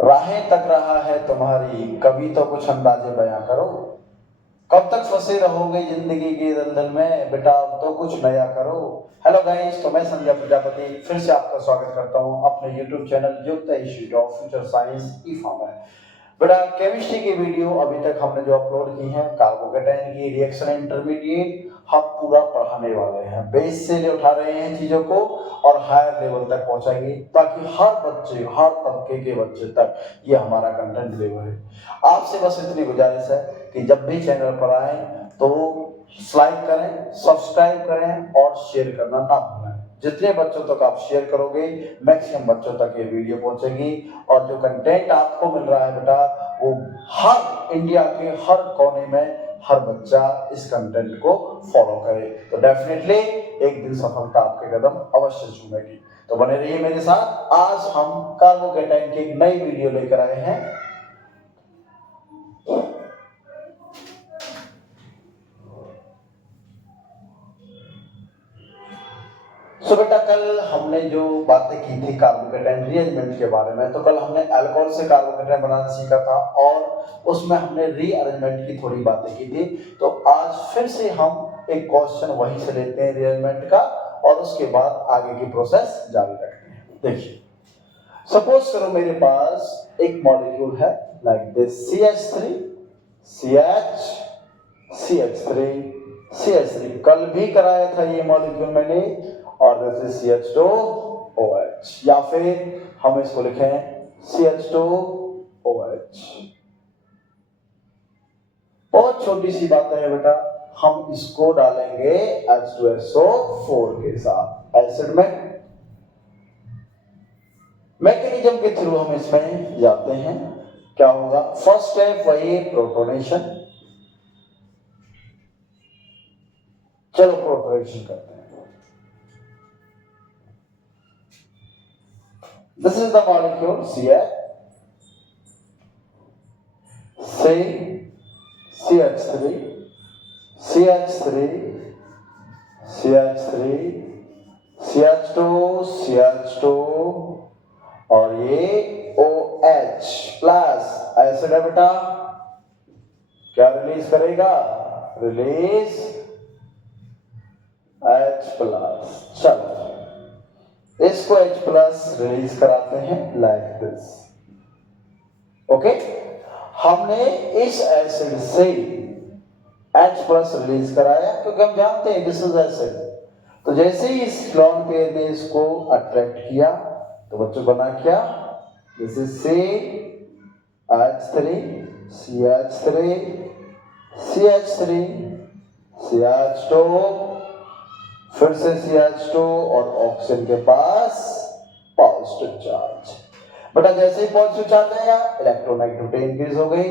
राहें तक रहा है तुम्हारी, कभी तो कुछ अंदाजे बयां करो। कब तक फंसे रहोगे जिंदगी के दलदल में, बेटा अब तो कुछ नया करो। हेलो गाइस, तो मैं संजय प्रजापति फिर से आपका स्वागत करता हूं अपने यूट्यूब चैनल युक्त इंस्टीट्यूट ऑफ फ्यूचर साइंस ई-फॉर्म में। बेटा केमिस्ट्री की वीडियो अभी तक हमने जो अपलोड की है, कार्बोकेटाइन की रिएक्शन इंटरमीडिएट, हम पूरा पढ़ाने वाले हैं। बेस से उठा रहे हैं चीजों को और हायर लेवल तक पहुंचाएंगे, ताकि हर बच्चे, हर तबके के बच्चे तक ये हमारा कंटेंट डिलीवर है। आपसे बस इतनी गुजारिश है कि जब भी चैनल पर आए तो लाइक करें, सब्सक्राइब करें और शेयर करना ना भूलें। जितने बच्चों तक आप शेयर करोगे, मैक्सिमम बच्चों तक ये वीडियो पहुंचेगी। और जो कंटेंट आपको मिल रहा है बेटा, वो हर इंडिया के हर कोने में हर बच्चा इस कंटेंट को फॉलो करे, तो डेफिनेटली एक दिन सफलता आपके कदम अवश्य चूमेगी। तो बने रहिए मेरे साथ। आज हम कार्बोकेटाइन की एक नई वीडियो लेकर आए हैं। सो बेटा, कल हमने जो बातें की थी कार्बोकेटाइन रीअरेंजमेंट के बारे में, तो कल हमने अल्कोहल से कार्बोकेटाइन बनाना सीखा था और उसमें हमने रीअरेंजमेंट की थोड़ी बातें की थी। तो आज फिर से हम एक क्वेश्चन वहीं से लेते हैं रीअरेंजमेंट का, और उसके बाद आगे की प्रोसेस जारी रखते हैं। देखिए, सपोज करो मेरे पास एक मॉलिक्यूल है like this CH3 CH CH3 CH3। कल भी कराया था ये मॉलिक्यूल मैंने, और दिस इज CH2OH, या फिर हम इसको लिखें CH2OH। बहुत छोटी सी बात है बेटा, हम इसको डालेंगे H2SO4 के साथ एसिड में। मैकेनिज्म के थ्रू हम इसमें जाते हैं। क्या होगा? फर्स्ट स्टेप वही प्रोटोनेशन। चलो प्रोटोनेशन करते हैं। This is the molecule CH, CH3, CH3, CH3, CH2, CH2 और ये OH प्लस एसिड है बेटा। क्या रिलीज करेगा? Release H plus. चलो इसको H प्लस रिलीज कराते हैं लाइक दिस। ओके, हमने इस एसिड से H प्लस रिलीज कराया क्योंकि हम जानते हैं दिस इज एसिड। तो जैसे ही इस लोन पेयर ने इसको अट्रैक्ट किया तो बच्चों बना क्या? This is CH3 CH3 CH3 CH2, फिर से CH2 और ऑक्सीजन के पास पॉजिटिव चार्ज। बेटा जैसे ही पॉजिटिव चार्ज आया, इलेक्ट्रोनेगेटिविटी इंक्रीज हो गई।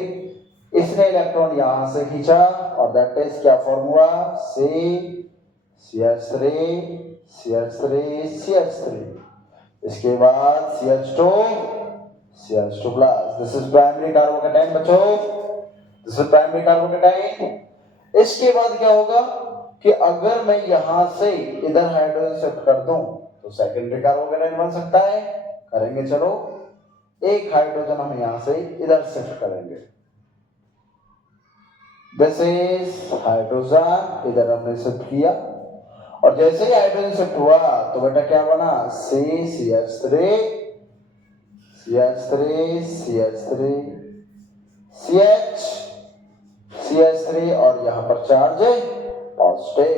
इसने इलेक्ट्रॉन यहां से खींचा और दैट इज क्या फॉर्म हुआ? CH3 CH3 CH3। इसके बाद CH2 CH2 plus. This is primary carbocation बच्चों, दिस इज प्राइमरी कार्बोकेटाइन। इसके बाद क्या होगा कि अगर मैं यहां से इधर हाइड्रोजन शिफ्ट कर दूं तो सेकेंडरी कार्बोकेटाइन बन सकता है। करेंगे, चलो एक हाइड्रोजन हम यहां से इधर शिफ्ट करेंगे। दिस इज हाइड्रोजन, इधर हमने शिफ्ट किया और जैसे ही हाइड्रोजन शिफ्ट हुआ तो बेटा क्या बना? CH3 CH3 CH3 CH CH3 और यहां पर चार्ज है पॉजिटिव।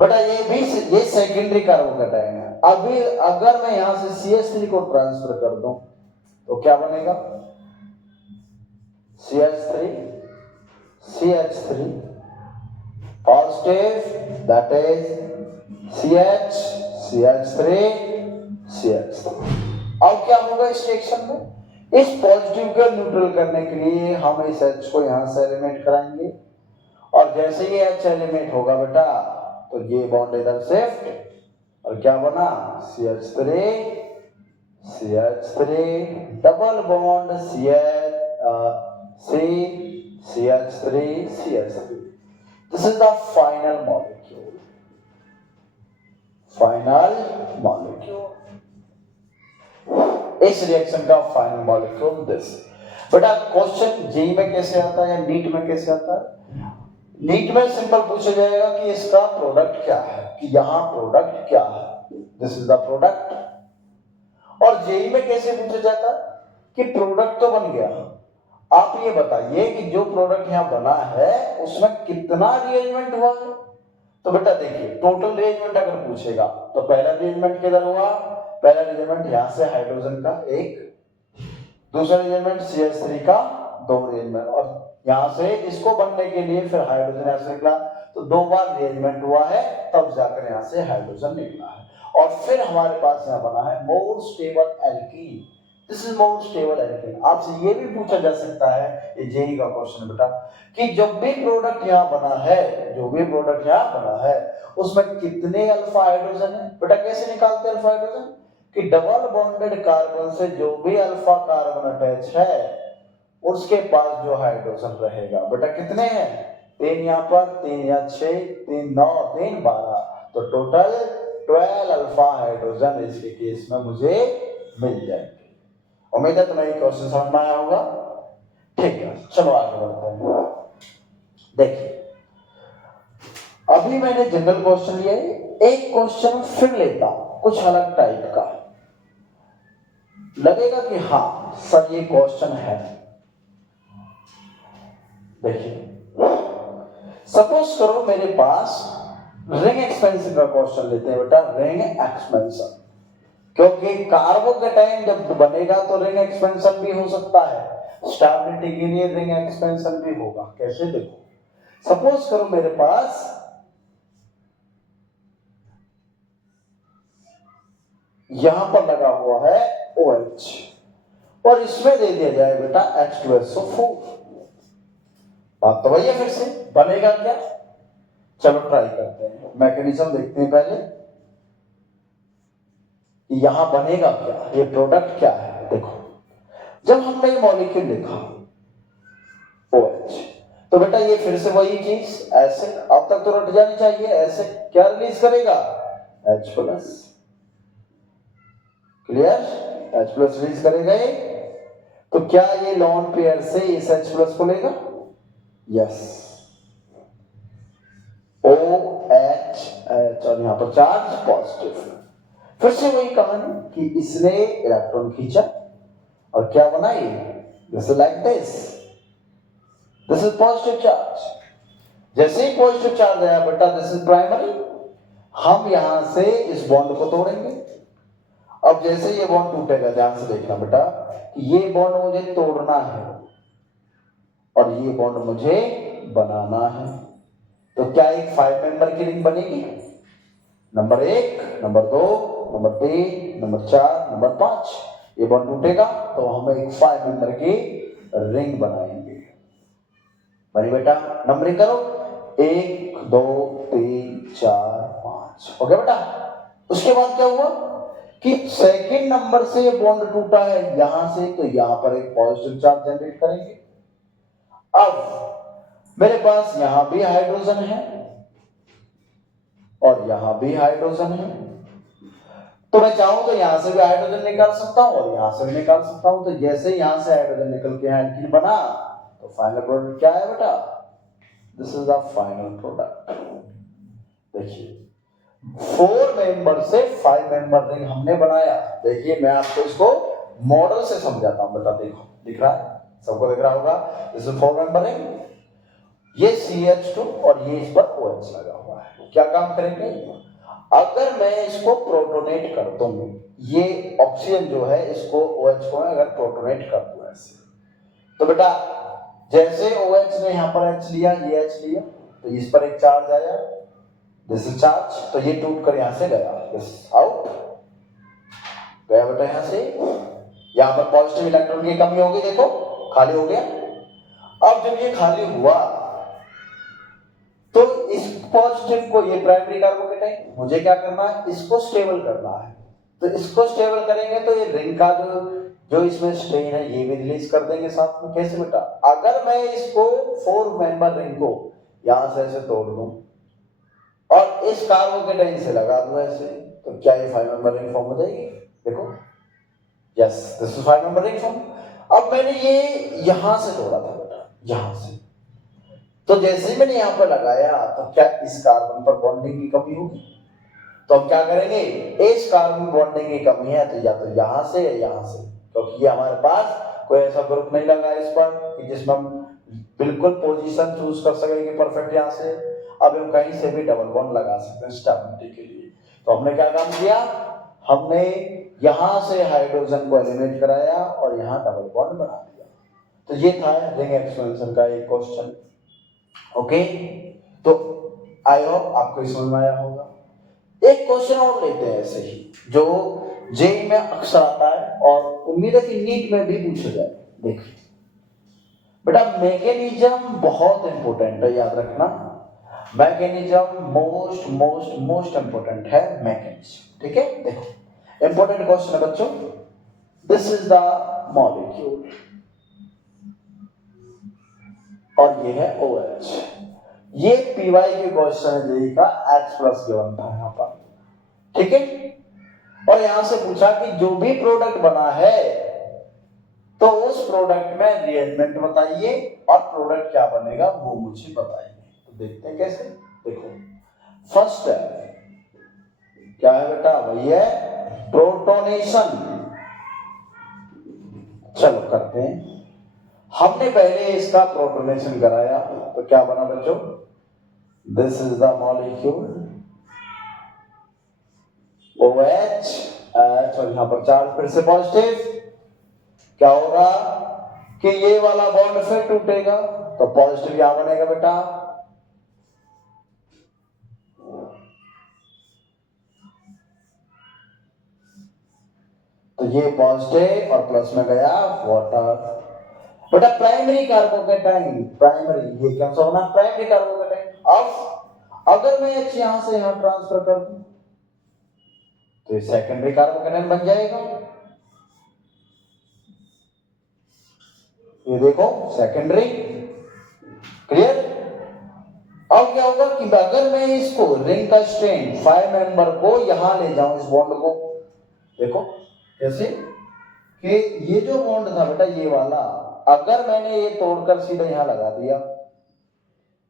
बेटा ये सेकेंडरी कार्बोकेटाइन है। अभी अगर मैं यहां से CH3 को ट्रांसफर कर दूं तो क्या बनेगा? CH3 CH3 positive, that is CH CH3 CH3। अब क्या होगा इस रिएक्शन में? इस पॉजिटिव को न्यूट्रल करने के लिए हम इस H को यहां से एलिमिनेट कराएंगे और जैसे ही H एलिमिनेट होगा बेटा तो ये बॉन्ड इधर शिफ्ट और क्या बना? CH3 CH3 double bond CH3 CH3। This is the final molecule. Final molecule. इस रिएक्शन का फाइनल मॉलिक्यूल दिस। बेटा क्वेश्चन जेई में कैसे आता है या नीट में कैसे आता है? नीट में सिंपल पूछा जाएगा कि इसका प्रोडक्ट क्या है, कि यहाँ प्रोडक्ट क्या है, दिस इज द प्रोडक्ट। और जेई में कैसे पूछा जाता है कि प्रोडक्ट तो बन गया, आप ये बताइए कि जो प्रोडक्ट यहाँ बना है उसमें कितना रिएरेंजमेंट हुआ है। तो बेटा देखिए टोटल रिएरेंजमेंट अगर पूछेगा तो पहला रिएरेंजमेंट किधर हुआ, पहला रिएरेंजमेंट यहाँ से हाइड्रोजन का एक, दूसरा रिएरेंजमेंट CH3 का 2 रिएरेंजमेंट, और यहाँ से इसको बनने के लिए फिर हाइड्रोजन यहाँ से निकला, तो 2 बार रिएरेंजमेंट हुआ है तब जाकर यहाँ से हाइड्रोजन निकला है। और फिर हमारे पास यहाँ बना है more stable alkene, this is more stable alkene. आपसे ये भी पूछा जा सकता है, ये जेई का क्वेश्चन बेटा, कि जब भी प्रोडक्ट यहाँ बना है, जो भी प्रोडक्ट यहाँ बना है उसमें कितने अल्फा हाइड्रोजन है। बेटा कैसे निकालते हैं अल्फा हाइड्रोजन, कि डबल बॉन्डेड कार्बन से जो भी अल्फा कार्बन अटैच है उसके पास जो हाइड्रोजन रहेगा। बेटा कितने हैं, 3 यहाँ पर, 3 यहाँ 6, 3 9, 3 12, तो टोटल 12 अल्फा हाइड्रोजन इसके केस में मुझे मिल जाएंगे। उम्मीद है तुम्हें क्वेश्चन समझ में आया होगा। ठीक है, चलो आगे बढ़ते हैं। देखिए अभी मैंने जनरल क्वेश्चन लिया है, एक क्वेश्चन फिर लेता हूं कुछ अलग टाइप का, लगेगा कि हाँ सर ये क्वेश्चन है। देखिए सपोज करो मेरे पास रिंग एक्सपेंशन का क्वेश्चन लेते हैं बेटा, रिंग एक्सपेंशन, क्योंकि कार्बोकेटाइन जब बनेगा तो रिंग एक्सपेंशन भी हो सकता है, स्टेबिलिटी के लिए रिंग एक्सपेंशन भी होगा। कैसे, देखो सपोज करो मेरे पास यहां पर लगा हुआ है OH और इसमें दे दिया जाए बेटा H2SO4, बात तो वही है, फिर से बनेगा क्या, चलो ट्राई करते हैं, मैकेनिज्म देखते हैं पहले यहां बनेगा क्या, ये प्रोडक्ट क्या है। देखो जब हमने ये मॉलिक्यूल लिखा OH, तो बेटा ये फिर से वही चीज एसिड, अब तक तो रट जानी चाहिए, एसिड क्या रिलीज करेगा, H+, क्लियर, H+ रिलीज करेगा ये, तो क्या ये लॉन पेयर से इस H+ को लेगा, यस, OH और यहां पर चार्ज पॉजिटिव। फिर से वही कहानी कि इसने इलेक्ट्रॉन खींचा और क्या बनाई, this is like this, this is positive charge. जैसे ही पॉजिटिव चार्ज आया बेटा दिस इज प्राइमरी, हम यहां से इस बॉन्ड को तोड़ेंगे। अब जैसे ये बॉन्ड टूटेगा, ध्यान से देखना बेटा, कि ये बॉन्ड मुझे तोड़ना है और ये बॉन्ड मुझे बनाना है, तो क्या एक 5 मेंबर की रिंग बनेगी, number 1, number 2, number 3, number 4, number 5, ये बॉन्ड टूटेगा तो हम एक 5 मेंबर की रिंग बनाएंगे। बनी बेटा, नंबरिंग करो, 1 2 3 4 5, हो गया बेटा। उसके बाद क्या हुआ कि सेकंड नंबर से ये बॉन्ड टूटा है यहां से, तो यहां पर एक पॉजिटिव चार्ज जनरेट करेंगे। अब मेरे पास यहां भी हाइड्रोजन है और यहां भी हाइड्रोजन है, तो मैं चाहूं तो यहां से भी हाइड्रोजन निकाल सकता हूं और यहां से भी निकाल सकता हूं। तो जैसे यहां से हाइड्रोजन निकल के एल्कीन बना, तो फाइनल प्रोडक्ट क्या है बेटा, this is the final product. देखिए 4 मेंबर से 5 मेंबर रिंग हमने बनाया। देखिए मैं आपको इसको मॉडल से समझाता हूं बेटा, देखो दिख रहा है, सबको दिख रहा होगा, दिस इज 4 मेंबर रिंग, ये CH2 और ये इस पर OH लगा हुआ है। क्या काम करेंगे, अगर मैं इसको प्रोटोनेट कर दूं, ये ऑक्सीजन जो है इसको OH को अगर प्रोटोनेट कर दूं ऐसे, तो बेटा जैसे OH ने यहां पर H लिया, ये H लिया, तो इस पर एक चार्ज आया, दिस इज चार्ज, तो ये टूट कर यहां से गया, दिस आउट गया बेटा यहां से, यहां पर पॉजिटिव इलेक्ट्रॉन की कमी होगी, देखो खाली हो गया। अब जब ये खाली हुआ तो इस पॉजिटिव को, ये प्राइमरी कार्बोकेटाइन, मुझे क्या करना है, इसको स्टेबल करना है। तो इसको स्टेबल करेंगे तो ये रिंग का जो इसमें स्ट्रेन है ये भी रिलीज कर देंगे साथ में। कैसे बेटा, अगर मैं इसको 4 मेंबर रिंग को यहां से ऐसे तोड़ दूं और इस कार्बोकेटाइन से लगा दूं ऐसे, तो क्या ये 5 मेंबर रिंग फॉर्म हो जाएगी, देखो yes, this is 5 member ring form. अब मैंने ये यहां से तोड़ा था बेटा, यहां से, तो जैसे ही मैंने यहां पर लगाया तो क्या इस कार्बन पर बॉन्डिंग की कमी होगी? तो हम क्या करेंगे, इस कार्बन बॉन्डिंग की कमी है तो या तो यहां से या यहां से, क्योंकि ये हमारे पास कोई ऐसा ग्रुप नहीं लगा इस पर कि जिसमें हम बिल्कुल पोजीशन चूज कर सकेंगे परफेक्ट यहां से। अब हम कहीं से भी डबल बॉन्ड लगा सकते हैं स्टेबिलिटी के लिए। तो हमने क्या काम किया, हमने यहां से हाइड्रोजन को एलिमिनेट कराया और यहां डबल बॉन्ड बना दिया। तो ये था रिंग एक्सपेंशन का एक क्वेश्चन। ओके, तो आई होप आपको समझ में आया होगा। एक क्वेश्चन और लेते हैं ऐसे ही, जो जेई में अक्सर आता है और उम्मीद है कि नीट में भी पूछा जाए। देखिए बेटा, मैकेनिज्म बहुत इंपॉर्टेंट है, याद रखना। Mechanism most most most important है मैकेनिज्म, ठीक है। देखो इंपॉर्टेंट क्वेश्चन है बच्चों, दिस इज द मॉलिक्यूल और ये है OH। ये पीवाई के क्वेश्चन है जेई का, H+ गिवन था यहाँ पर, ठीक है। और यहां से पूछा कि जो भी प्रोडक्ट बना है तो उस प्रोडक्ट में रिएजमेंट बताइए और प्रोडक्ट क्या बनेगा वो मुझे बताइए। तो देखते हैं कैसे। देखो फर्स्ट स्टेप क्या है बेटा, वही है प्रोटोनेशन। चलो करते हैं। हमने पहले इसका प्रोटोनेशन कराया तो क्या बना बच्चों, this is the molecule OH, H और यहां पर चार्ज फिर से पॉजिटिव। क्या होगा कि ये वाला बॉन्ड फिर टूटेगा तो पॉजिटिव यहां बनेगा बेटा, तो ये पॉजिटिव और प्लस में गया वाटर। बेटा प्राइमरी कार्बोकेटाइन, प्राइमरी ये क्या होना, प्राइमरी कार्बोकेटाइन। अब अगर मैं H यहां से यहां ट्रांसफर कर दूं तो ये सेकेंडरी कार्बोकेटाइन बन जाएगा। ये देखो सेकेंडरी, क्लियर। अब क्या होगा कि अगर मैं इसको रिंग का स्ट्रेन 5 मेंबर को यहां ले जाऊं, इस बॉन्ड को देखो कैसे कि ये जो बॉन्ड था बेटा ये वाला, अगर मैंने ये तोड़कर सीधा यहां लगा दिया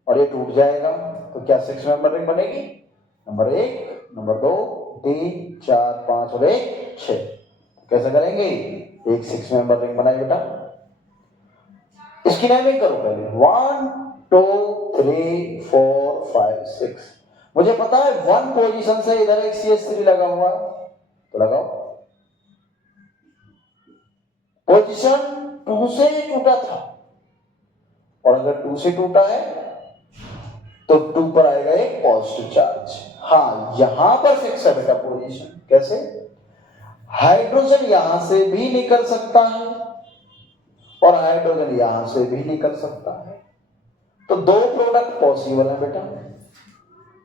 और ये टूट जाएगा तो क्या 6 मेंबर रिंग बनेगी, नंबर 1, नंबर 2, 3, 4, 5 और 1 6। कैसे करेंगे, एक 6 मेंबर रिंग बनाए बेटा। इसकी नेमिंग करो पहले, 1 2 3 4 5 6। मुझे पता है 1 पोजीशन से इधर एक CH3 लगा हुआ है तो लगाओ। पोजीशन 2 से टूटा था और अगर 2 से टूटा है तो 2 पर आएगा एक पॉजिटिव चार्ज। हाँ यहां पर फिक्स है बेटा पोजीशन। कैसे, हाइड्रोजन यहां से भी निकल सकता है और हाइड्रोजन यहां से भी निकल सकता है। तो 2 प्रोडक्ट पॉसिबल है बेटा।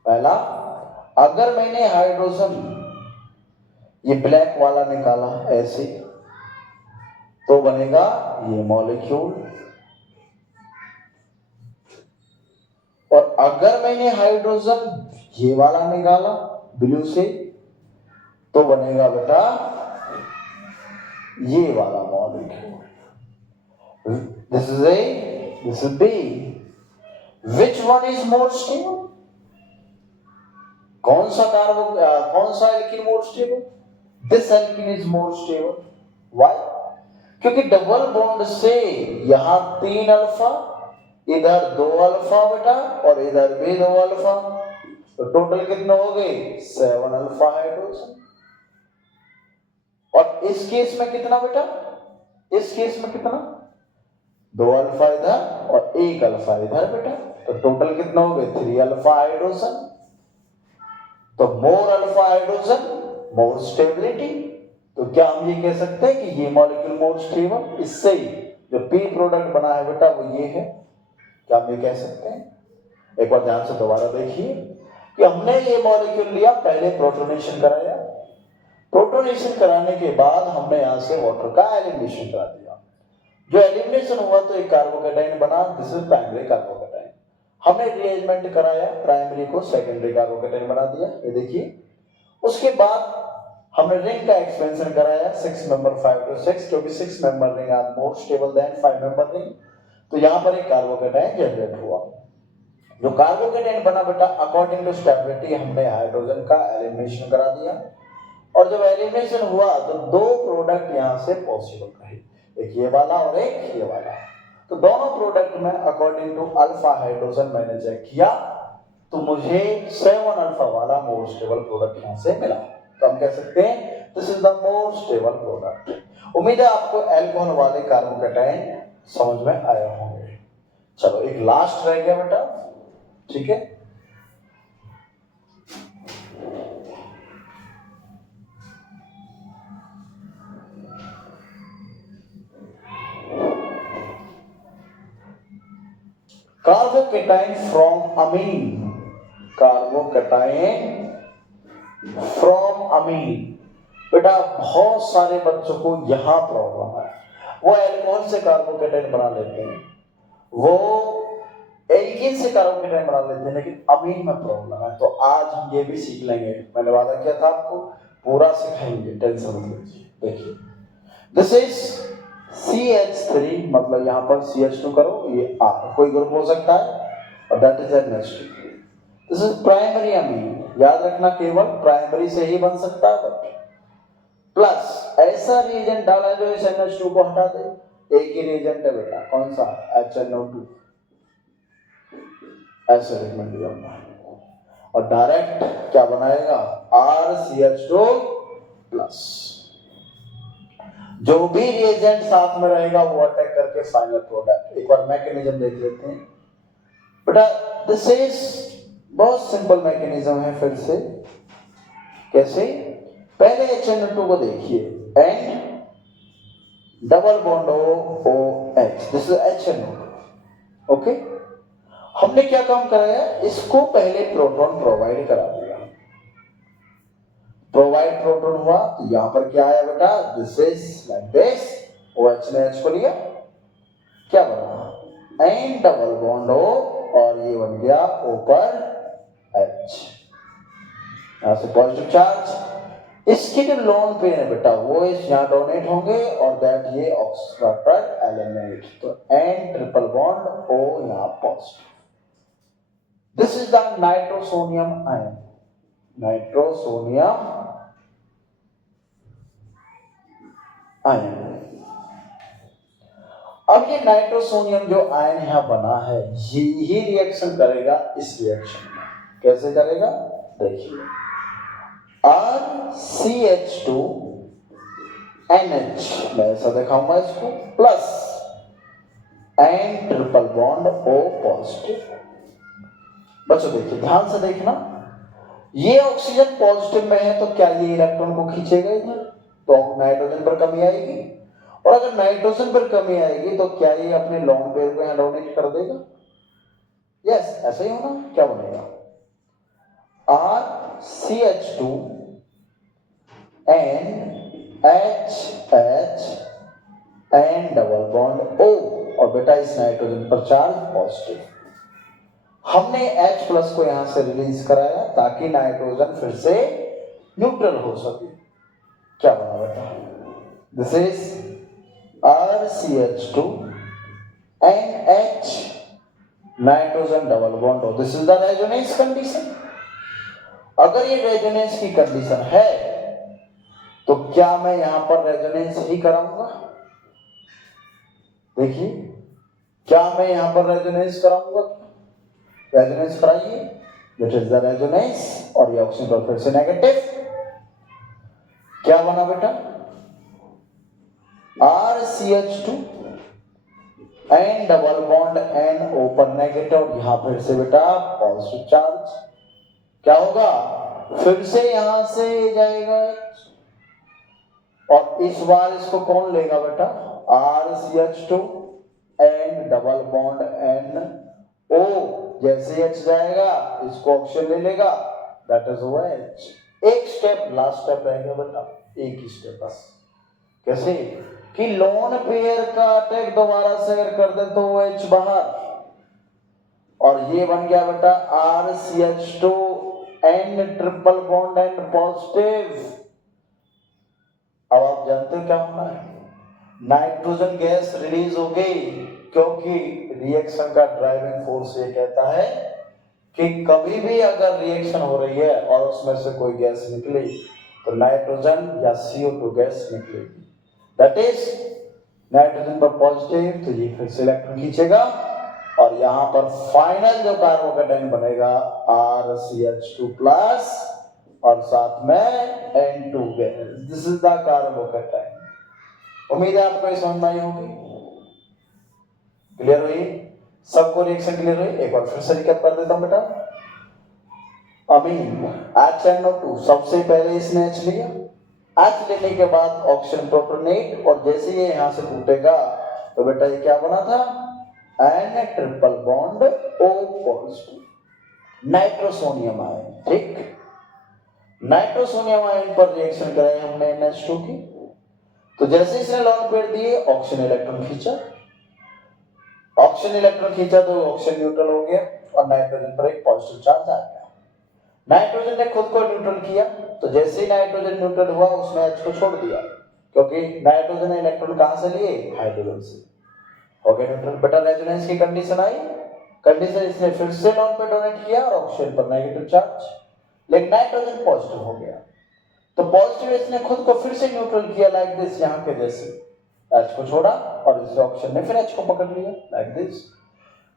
पहला, अगर मैंने हाइड्रोजन ये ब्लैक वाला निकाला ऐसे तो बनेगा ये मॉलिक्यूल, और अगर मैंने हाइड्रोजन ये वाला निकाला ब्लू से तो बनेगा बेटा ये वाला molecule. This is A, this is B। Which one is more stable? कौन सा alkene more stable? This alkene is more stable. Why? क्योंकि डबल बॉन्ड से यहां 3 अल्फा, इधर 2 अल्फा बेटा और इधर भी 2 अल्फा, तो टोटल कितने हो गए 7 अल्फा हाइड्रोजन। और इस केस में कितना बेटा, इस केस में कितना, 2 अल्फा इधर और 1 अल्फा इधर बेटा, तो टोटल कितना हो गए 3 अल्फा हाइड्रोजन। तो मोर अल्फा हाइड्रोजन मोर स्टेबिलिटी। तो क्या हम ये कह सकते हैं कि ये मॉलिक्यूल मोर स्टेबल, इससे ही जो पी प्रोडक्ट बना है बेटा वो ये है। क्या हम ये कह सकते हैं? एक बार ध्यान से दोबारा देखिए कि हमने ये मॉलिक्यूल लिया, पहले प्रोटोनेशन कराया, प्रोटोनेशन कराने के बाद हमने यहां से वाटर का एलिमिनेशन करा दिया। जो एलिमिनेशन हुआ तो एक कार्बोकेटाइन बना, दिस इज प्राइमरी कार्बोकेटाइन। हमने रिअरेंजमेंट कराया, प्राइमरी को सेकेंडरी कार्बोकेटाइन बना दिया, ये देखिए। उसके बाद हमने रिंग का एक्सपेंशन कराया 6 मेंबर 5 to 6 क्योंकि 6 member ring are more stable than 5 member ring. तो यहां पर एक कार्बोकेटाइन जनरेट हुआ। जो कार्बोकेटाइन बना बेटा अकॉर्डिंग टू स्टेबिलिटी हमने हाइड्रोजन का एलिमिनेशन करा दिया और जब एलिमिनेशन हुआ तो दो प्रोडक्ट यहां से पॉसिबल रहे, एक ये वाला और एक ये वाला। तो दोनों प्रोडक्ट में अकॉर्डिंग टू अल्फा हाइड्रोजन मैंने चेक किया तो मुझे 7 अल्फा वाला मोर स्टेबल प्रोडक्ट यहां से मिला। तो हम कह सकते हैं this is the more stable product. उम्मीद है आपको अल्कोहल वाले कार्बोकेटाइन समझ में आया होंगे। चलो एक लास्ट रह गया बेटा, ठीक है। Carbocation from amine, carbocation from amine. बेटा बहुत सारे बच्चों को यहां प्रॉब्लम है, वो अल्कोहल से कार्बोकेटाइन बना लेते हैं, वो एल्कीन से कार्बोकेटाइन बना लेते हैं, लेकिन अमीन में प्रॉब्लम है। तो आज हम ये भी सीख लेंगे, मैंने वादा किया था आपको पूरा सिखाएंगे, टेंशन मत लीजिए। देखिए दिस इज CH3 मतलब यहां पर CH2 करो, ये R कोई ग्रुप हो सकता है और that is NH2। This is primary amine, याद रखना केवल प्राइमरी से ही बन सकता है। बट प्लस ऐसा रिएजेंट डाला जो इस NH2 को हटा दे, एक ही रिएजेंट है बेटा, कौन सा? HNO2 एसिडिक मीडियम में, और डायरेक्ट क्या बनाएगा? RCH2 plus. जो भी रिएजेंट साथ में रहेगा वो अटैक करके फाइनल प्रोडक्ट। एक बार मैकेनिज्म देख लेते हैं बेटा। दिस इज बहुत सिंपल मैकेनिज्म है, फिर से कैसे? पहले HNO2 को देखिए, and double bond OH, this is HNO2। Okay, हमने क्या काम कराया? इसको पहले प्रोटॉन प्रोवाइड करा दिया। प्रोवाइड प्रोटॉन हुआ तो यहां पर क्या आया बेटा? This is like this, OH ने H को लिया, क्या बना? एंड डबल बॉन्ड O, और ये बन गया O पर H, यहां से पॉजिटिव चार्ज। इसके जो लोन पेयर है बेटा वो इस यहां डोनेट होंगे और दैट ये ऑक्सीजन पर एलिमिनेट, तो एंड ट्रिपल बॉन्ड O यहां positive. This is the nitrosonium ion, nitrosonium ion. अब ये नाइट्रोसोनियम जो आयन यहां बना है यही रिएक्शन करेगा इस रिएक्शन में। कैसे करेगा? देखिए, RCH2 NH, मैं ऐसा दिखाऊंगा इसको, plus and triple bond O positive. बच्चों देखिए, ध्यान से देखना, ये ऑक्सीजन पॉजिटिव में है तो क्या ये इलेक्ट्रॉन को खींचेगा इधर, तो नाइट्रोजन पर कमी आएगी, और अगर नाइट्रोजन पर कमी आएगी तो क्या ये अपने लॉन्ग पेयर को यहां डोनेट कर देगा? यस, ऐसा ही होना। क्या बनेगा? RCH2 NH and double bond O, और बेटा इस नाइट्रोजन पर चार्ज पॉजिटिव। हमने H प्लस को यहां से रिलीज कराया ताकि नाइट्रोजन फिर से न्यूट्रल हो सके। क्या बना बेटा? This is RCH2 NH nitrogen double bond O, this is the resonance condition. अगर ये रेजोनेंस की कंडीशन है तो क्या मैं यहां पर रेजोनेंस ही कराऊंगा? देखिए, क्या मैं यहां पर रेजोनेंस कराऊंगा? रेजोनेंस कराइए, दिस इज द रेजोनेंस, और ये ऑक्सीजन फिर से नेगेटिव। क्या बना बेटा? RCH2 and double bond NO पर नेगेटिव, और यहां फिर से बेटा पॉजिटिव चार्ज। क्या होगा? फिर से यहां से जाएगा H, और इस बार इसको कौन लेगा बेटा? RCH2 and double bond NO, जैसे H जाएगा इसको ऑक्सीजन ले लेगा, दैट इज OH। एक स्टेप, लास्ट स्टेप रहेगा बेटा, एक ही स्टेप बस। कैसे? कि लोन पेयर का अटैक दोबारा शेयर कर दे तो OH बाहर, और ये बन गया बेटा RCH2 and triple bond and positive, अब आप जानते हो क्या होना है, नाइट्रोजन गैस रिलीज होगी, क्योंकि रिएक्शन का ड्राइविंग फोर्स ये कहता है कि कभी भी अगर रिएक्शन हो रही है और उसमें से कोई गैस निकले तो नाइट्रोजन या CO2 गैस निकलेगी। दैट इज नाइट्रोजन पर पॉजिटिव तो ये फिर से इलेक्ट्रॉन खींचेगा और यहां पर फाइनल जो कार्बोकेटाइन बनेगा RCH2+ और साथ में N2 gas. This is the carbocation. उम्मीद है आपको ये समझ में आई होगी, क्लियर हुई, सबको रिएक्शन क्लियर हुई। एक बार फिर से रिकैप कर देता हूं बेटा। अमीन HNO2 सबसे पहले इसने H लिया, H लेने के बाद ऑक्सीजन प्रोटोनेट और जैसे ये यहां से टूटेगा तो बेटा ये क्या बना था, N triple bond O positive nitrosonium ion. ठीक, नाइट्रोसोनियम आयन पर रिएक्शन कराई हमने NH2 की, तो जैसे इसने लॉन्ग पेयर दिए ऑक्सीजन इलेक्ट्रॉन खींचा, ऑक्सीजन इलेक्ट्रॉन खींचा तो ऑक्सीजन न्यूट्रल हो गया और नाइट्रोजन पर एक पॉजिटिव चार्ज आ गया। नाइट्रोजन ने खुद को न्यूट्रल किया, तो जैसे ही नाइट्रोजन न्यूट्रल हुआ उसने H को छोड़ दिया, क्योंकि नाइट्रोजन ने इलेक्ट्रॉन कहां से लिए, हाइड्रोजन से, हो गया न्यूट्रल। बेटा रेजोनेंस की कंडीशन आई, कंडीशन इसने फिर से लॉन्ग पे डोनेट किया और ऑक्सीजन पर नेगेटिव चार्ज, लेकिन नाइट्रोजन पॉजिटिव हो गया, तो पॉजिटिव इसने खुद को फिर से न्यूट्रल किया लाइक दिस, यहां के जैसे H को छोड़ा और इस ऑक्सीजन ने फिर H को पकड़ लिया लाइक दिस।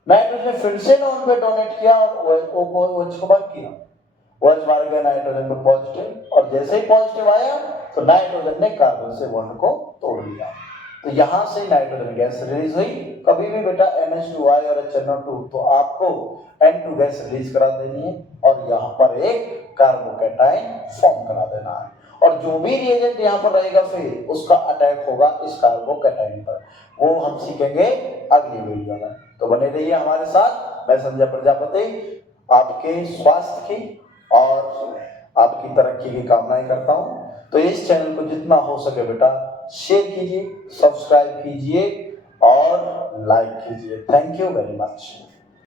नाइट्रोजन ने फिर से लॉन्ग पे डोनेट किया और OH को भाग किया, OH मार गया नाइट्रोजन पर पॉजिटिव और जैसे ही पॉजिटिव आया तो नाइट्रोजन ने कार्बन से बॉन्ड को तोड़ लिया, तो यहां से नाइट्रोजन गैस रिलीज हुई। कभी भी बेटा NH2 आए और HNO2 तो आपको N2 गैस रिलीज करा देनी है और यहाँ पर एक कार्बोकेटाइन फॉर्म करा देना है, और जो भी रिएजेंट यहाँ पर रहेगा फिर उसका अटैक होगा इस कार्बोकेटाइन पर, वो हम सीखेंगे अगली वीडियो में। तो बने रहिए हमारे साथ। मैं संजय प्रजापति आपके स्वास्थ्य की और आपकी तरक्की की कामनाएं करता हूं, तो इस चैनल को जितना हो सके बेटा शेयर कीजिए, सब्सक्राइब कीजिए और लाइक कीजिए। Thank you very much.